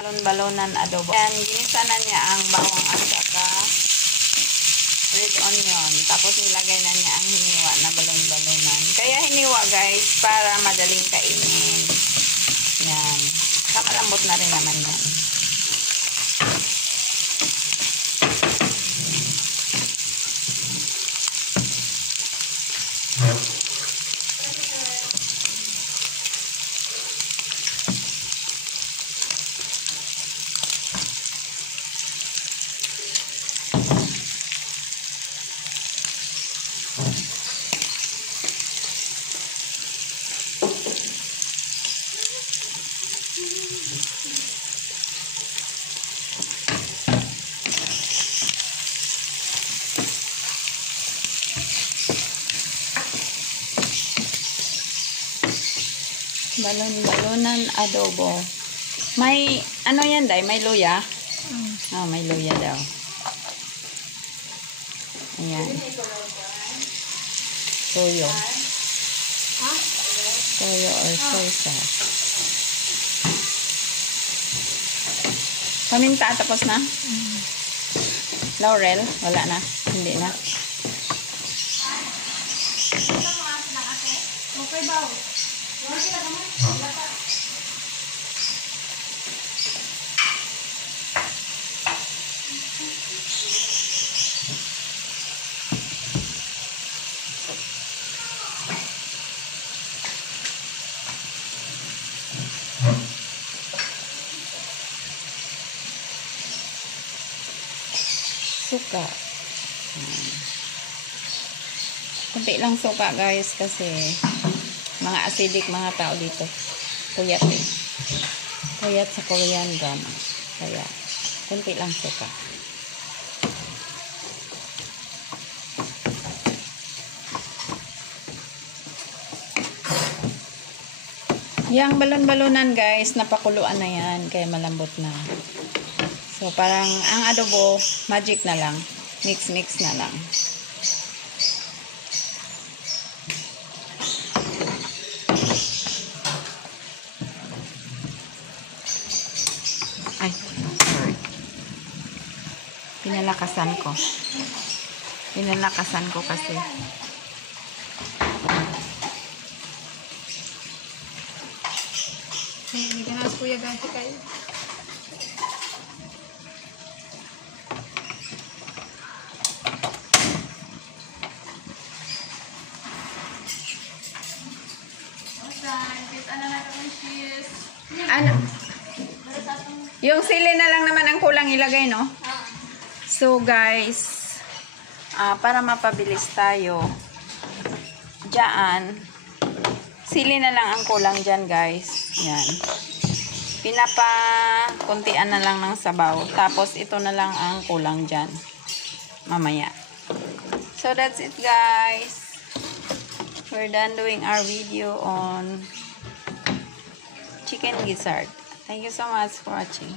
balon-balonan adobo. Yan, ginisa na niya ang bawang at saka red onion. Tapos nilagay na niya ang hiniwa na balon-balonan. Kaya hiniwa guys, para madaling kainin. Yan. Kamalambot na rin naman yan. Balon-balonan adobo. May, ano yan, Day? May luya? Oh, may luya daw. Ayan. Toyo. Toyo or soy sauce. Paminta, tapos na? Laurel? Wala na? Hindi na? Okay ba? Suka. Kunti lang suka guys kasi mga acidic mga tao dito. Puyat eh. Puyat sa Korean drama. Kaya kunti lang suka. Yang balon-balonan guys, napakuluan na yan. Kaya malambot na. So, parang ang adobo, magic na lang. Mix-mix na lang. Ay, sorry. Pinalakasan ko. Pinalakasan ko kasi. Hindi ka na kuya ganti kayo. Ano? Yung sili na lang naman ang kulang ilagay, no? So, guys, para mapabilis tayo, dyan, sili na lang ang kulang dyan, guys. Yan. Pinapakuntian na lang ng sabaw. Tapos, ito na lang ang kulang dyan. Mamaya. So, that's it, guys. We're done doing our video on chicken gizzard. Thank you so much for watching.